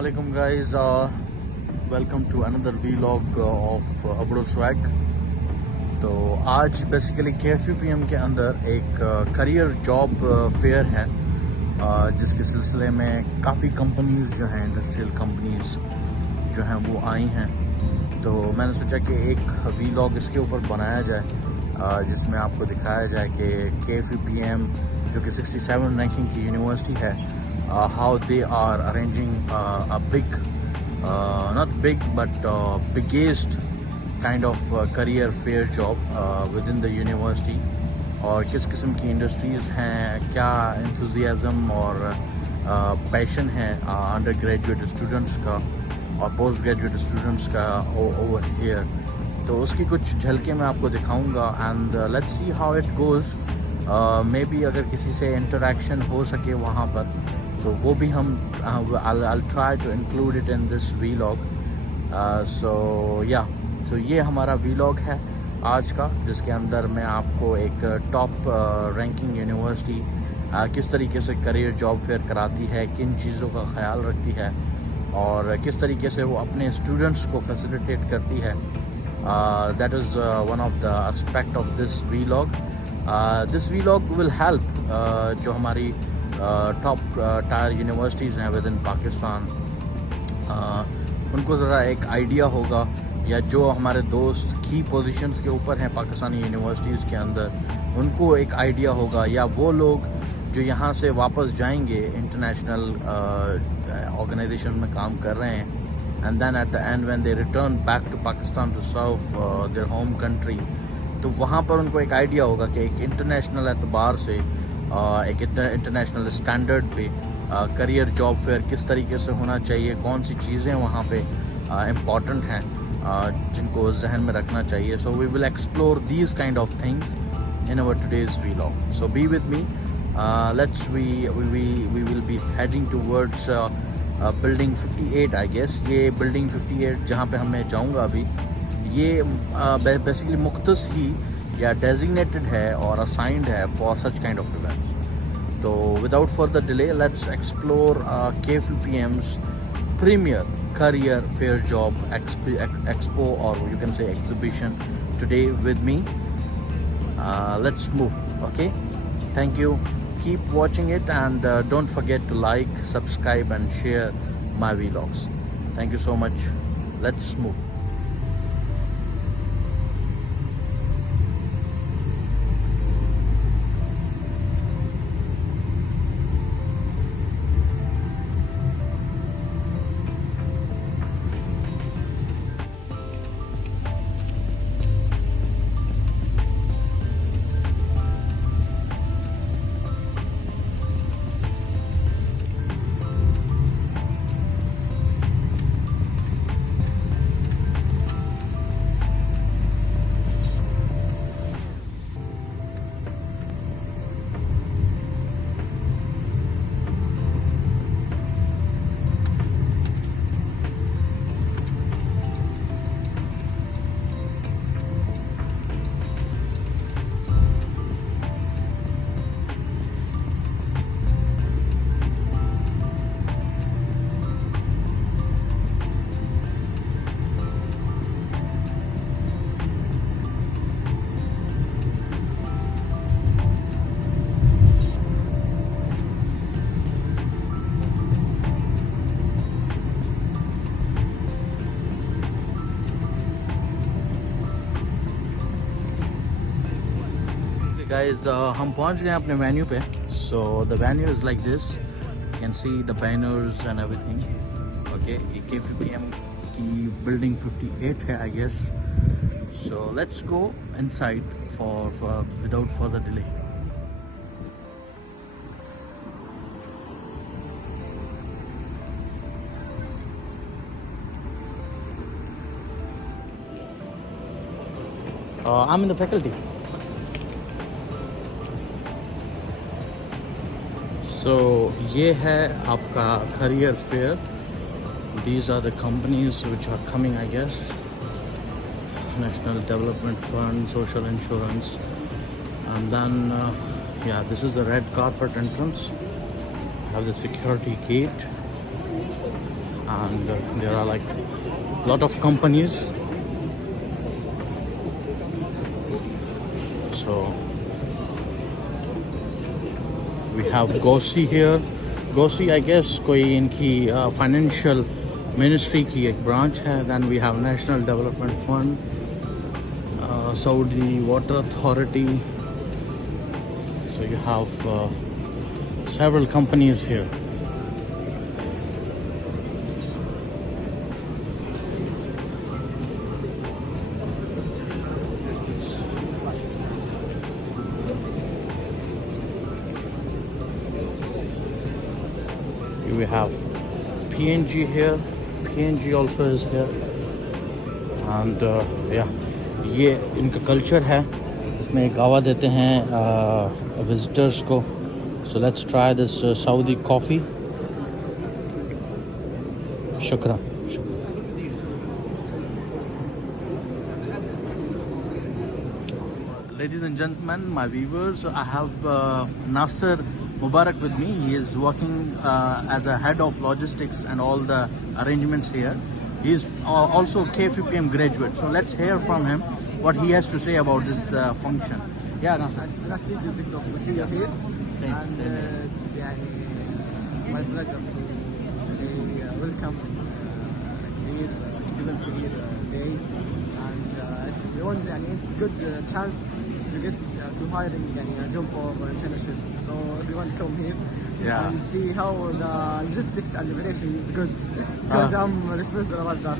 Assalamualaikum guys, welcome to another vlog of Abro Swag. تو آج basically KFUPM کے اندر ایک کریئر جاب فیئر ہے جس کے سلسلے میں کافی کمپنیز جو ہیں انڈسٹریل کمپنیز جو ہیں وہ آئی ہیں. تو میں نے سوچا کہ ایک ولاگ اس کے اوپر بنایا جائے جس میں آپ کو دکھایا جائے کہ KFUPM جو کہ 67 رینکنگ کی یونیورسٹی ہے, how they are arranging a big, not big but biggest kind of career fair job within the university, اور کس قسم کی انڈسٹریز ہیں, کیا انتھوزیازم اور پیشن ہے انڈر گریجویٹ اسٹوڈنٹس کا اور پوسٹ گریجویٹ اسٹوڈنٹس کا اوور ہیئر. تو اس کی کچھ جھلکیں میں آپ کو دکھاؤں گا and let's see how it goes. Maybe اگر کسی سے انٹریکشن ہو سکے وہاں پر تو وہ بھی ہم I'll try to include it in this vlog. So یہ ہمارا ولاگ ہے آج کا, جس کے اندر میں آپ کو ایک ٹاپ رینکنگ یونیورسٹی کس طریقے سے کریئر جاب فیئر کراتی ہے, کن چیزوں کا خیال رکھتی ہے اور کس طریقے سے وہ اپنے اسٹوڈنٹس کو فیسیلیٹیٹ کرتی ہے. That is one of the aspect of this vlog. This vlog will help جو ہماری ٹاپ ٹائر یونیورسٹیز ہیں ود ان پاکستان, ان کو ذرا ایک آئیڈیا ہوگا, یا جو ہمارے دوست کی پوزیشنز کے اوپر ہیں پاکستانی یونیورسٹیز کے اندر ان کو ایک آئیڈیا ہوگا, یا وہ لوگ جو یہاں سے واپس جائیں گے انٹرنیشنل آرگنائزیشن میں کام کر رہے ہیں, and then at the end when they return back to Pakistan to serve their home country, تو وہاں پر ان کو ایک آئیڈیا ہوگا کہ ایک انٹرنیشنل اعتبار سے ایک انٹرنیشنل اسٹینڈرڈ پہ کریئر جاب فیئر کس طریقے سے ہونا چاہیے, کون سی چیزیں وہاں پہ امپورٹنٹ ہیں جن کو ذہن میں رکھنا چاہیے. So we will explore these kind of things in our today's vlog. So be with me. We will be heading towards building 58 I guess. یہ building 58 جہاں پہ میں جاؤں گا ابھی, یہ بیسیکلی مختص ہی یا ڈیزگنیٹڈ ہے اور اسائنڈ ہے for such kind of events. تو without further delay let's explore KFUPM's premier career fair job expo, or you can say exhibition today with me. Let's move. Okay, thank you, keep watching it and don't forget to like, subscribe and share my vlogs. Thank you so much. Let's move. Guys, ہم پہنچ گئے ہیں اپنے venue پہ. So the venue is like this, you can see the banners and everything. Okay, یہ KFUPM کی building 58 ہے I guess. So let's go inside for without further delay. I'm in the faculty. So یہ ہے آپ کا career fair. These are the companies which are coming, I guess. National Development Fund, Social Insurance, and then this is the red carpet entrance. I have the security gate, and there are like lot of companies. So we have Gosi here. Gosi I guess कोई इनकी financial ministry की एक branch है. Then we have National Development Fund, Saudi Water Authority. So you have several companies here. We have PNG here. PNG also is here. And yeah, ये इनका culture है. इसमें गावा देते हैं विजिटर्स को. So let's try this Saudi coffee. Shukran. Ladies and gentlemen, my viewers, I have Nasser Mubarak with me. He is working as a head of logistics and all the arrangements here. He is also KFUPM graduate. So let's hear from him what he has to say about this function. Yeah, Nasser. It's nice to see you here. Thanks. And it's my pleasure to say welcome here, student career day. And it's good chance to get to hiring a job or internship. So everyone come here and see how the logistics and operation is good, because I'm responsible about that.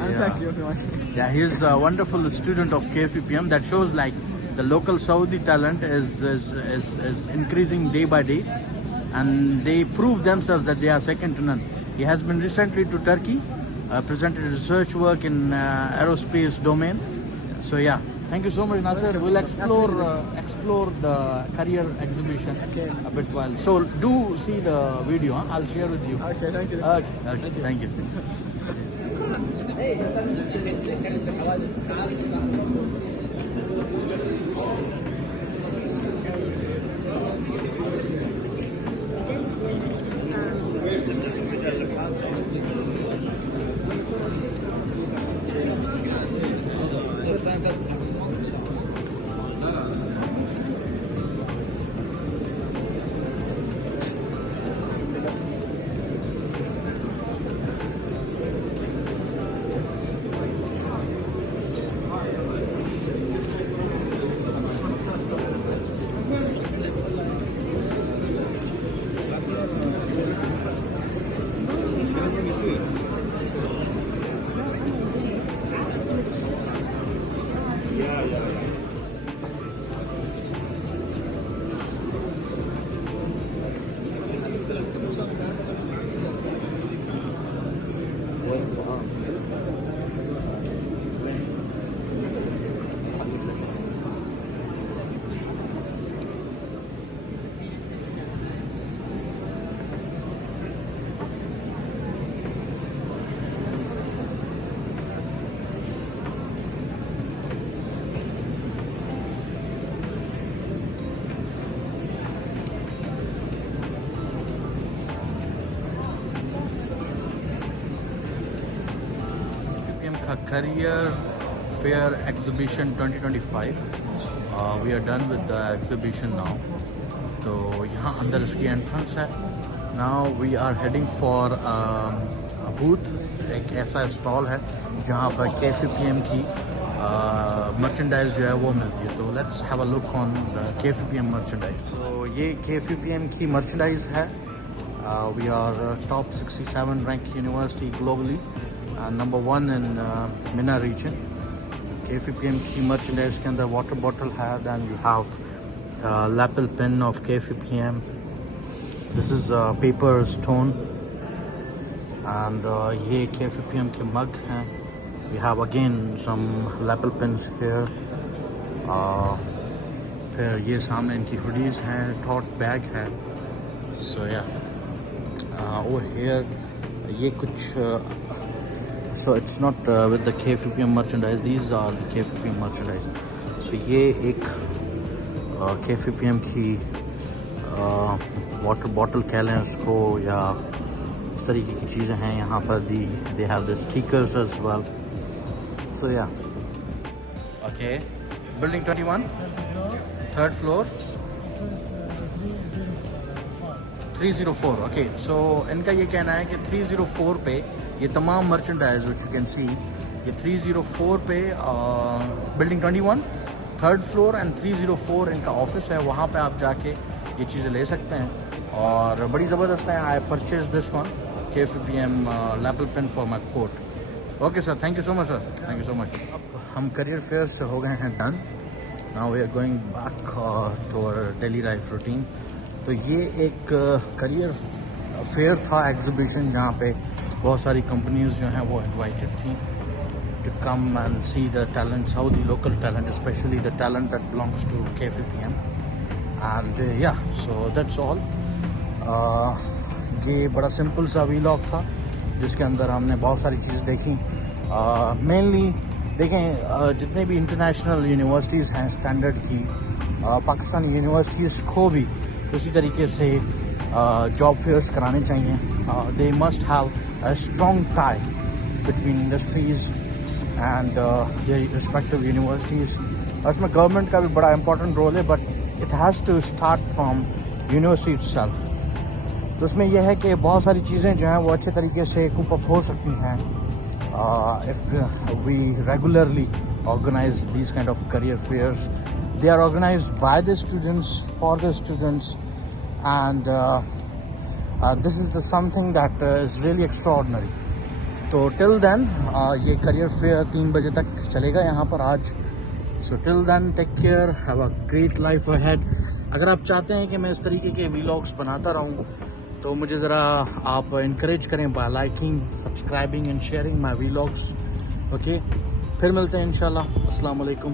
And thank you everyone. Yeah, he is a wonderful student of KFUPM. That shows like the local Saudi talent is increasing day by day, and they prove themselves that they are second to none. He has been recently to Turkey, presented research work in aerospace domain. So yeah, thank you so much, Nasser. We'll explore the career exhibition a bit while. So do see the video. I'll share with you. Okay, thank you. Okay, thank you. Career Fair Exhibition 2025. We are done with the exhibition now. तो यहाँ अंदर इसकी entrance है. Now we are heading for a booth. एक ऐसा stall है जहाँ पर KFUPM की merchandise जो है वो मिलती है. तो let's have a look on the KFUPM merchandise. तो ये KFUPM की merchandise है. We are top 67 ranked university globally. Number 1 in MENA region. KFUPM की merchandise के अंदर water bottle है. Then you have lapel pen of KFUPM. This is paper stone. And ये KFUPM के mug हैं. We have again some lapel pens here. फिर ये सामने इनकी hoodies हैं. Tote bag है. So yeah. Over here ये कुछ so it's not with the KFUPM merchandise. These are the KFUPM merchandise. So ये एक KFUPM की water bottle कह लें उसको, या طریقے کی چیزیں ہیں یہاں پر the they have the stickers as well. So yeah. Okay. Building 21, third floor. 304. Okay. So ان کا یہ کہنا ہے کہ 304 پہ یہ تمام merchandise which you can see یہ 304 پہ بلڈنگ 21 تھرڈ فلور اینڈ 304 ان کا آفس ہے, وہاں پہ آپ جا کے یہ چیزیں لے سکتے ہیں اور بڑی زبردست ہے. I purchase this one KFPM lapel pin for my coat. Okay sir, thank you so much sir, thank you so much. اب ہم کریئر فیئر سے ہو گئے ہیں done. Now we are going back to our daily life routine. تو یہ ایک career fair تھا, ایگزیبیشن, جہاں پہ بہت ساری کمپنیز جو ہیں وہ انوائٹیڈ تھیں to come and see the talent, Saudi local talent, especially the talent that belongs to KFPM. And yeah, so that's all. یہ بڑا سمپل سا ویلاگ تھا جس کے اندر ہم نے بہت ساری چیزیں دیکھیں. مینلی دیکھیں جتنے بھی انٹرنیشنل یونیورسٹیز ہیں اسٹینڈرڈ کی, پاکستانی یونیورسٹیز کو بھی اسی طریقے سے جاب فیئرس کرانے چاہیے. They must have a strong tie between industries and their respective universities. اور اس میں گورنمنٹ کا بھی بڑا امپورٹنٹ رول ہے, but it has to start from university itself. تو اس میں یہ ہے کہ بہت ساری چیزیں جو ہیں وہ اچھے طریقے سے کوپ اپ ہو سکتی ہیں if we regularly organize these kind of career fairs. They are organized by the students, for the students, and this is the something that is really extraordinary. تو ٹل دین یہ کریئر فیئر 3 بجے تک چلے گا یہاں پر آج. So till then take care, have a great life ahead. اگر آپ چاہتے ہیں کہ میں اس طریقے کے ویلاگس بناتا رہوں تو مجھے ذرا آپ انکریج کریں by liking, subscribing and sharing my vlogs. Okay, پھر ملتے ہیں انشاءاللہ. السلام علیکم,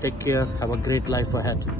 take care, have a great life ahead.